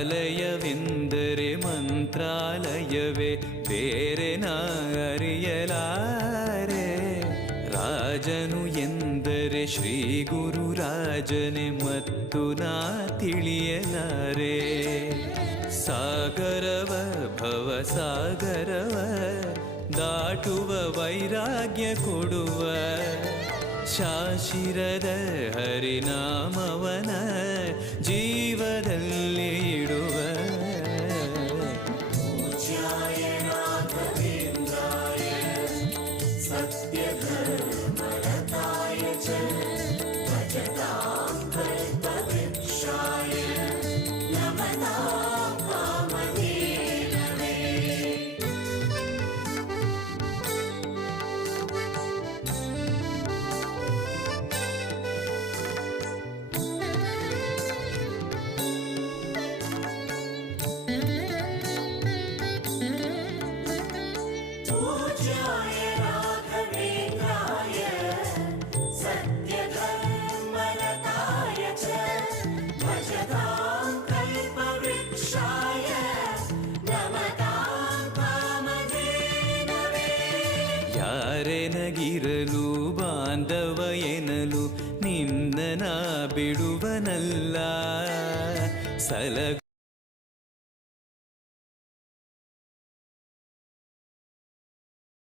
ಆಲಯವೆಂದರೆ ಮಂತ್ರಾಲಯವೇ, ಬೇರೆ ನಾ ಅರಿಯಲಾರೆ. ರಾಜನು ಎಂದರೆ ಶ್ರೀ ಗುರು ರಾಜನೇ, ಮತ್ತು ನಾ ತಿಳಿಯಲಾರೆ. ಸಾಗರವ ಭವ ಸಾಗರವ ದಾಟುವ ವೈರಾಗ್ಯ ಕೊಡುವ, ಶಾಶಿರದ ಹರಿನಾಮವನ ಜೀವದಲ್ಲಿ ಇಡುವ. ಪೂಜ್ಯಾಯ ರಾಘವೇಂದ್ರಾಯ ಸತ್ಯಧರ್ಮರತಾಯ ಚ ಭಜತಾಂ ಕಲ್ಪವೃಕ್ಷಾಯ ನಮತಾಂ ಕಾಮಧೇನವೇ. पूज्याय राघवेन्द्राय सत्यधर्मरताय च भजतां कल्पवृक्षाय नमतां कामधेनवे. ಯಾರೆನಗಿರಲು ಬಾಂಧವ ಎನಲು ನಿನ್ನ ನಾ ಬಿಡುವನಲ್ಲ, ಸಲಗುವ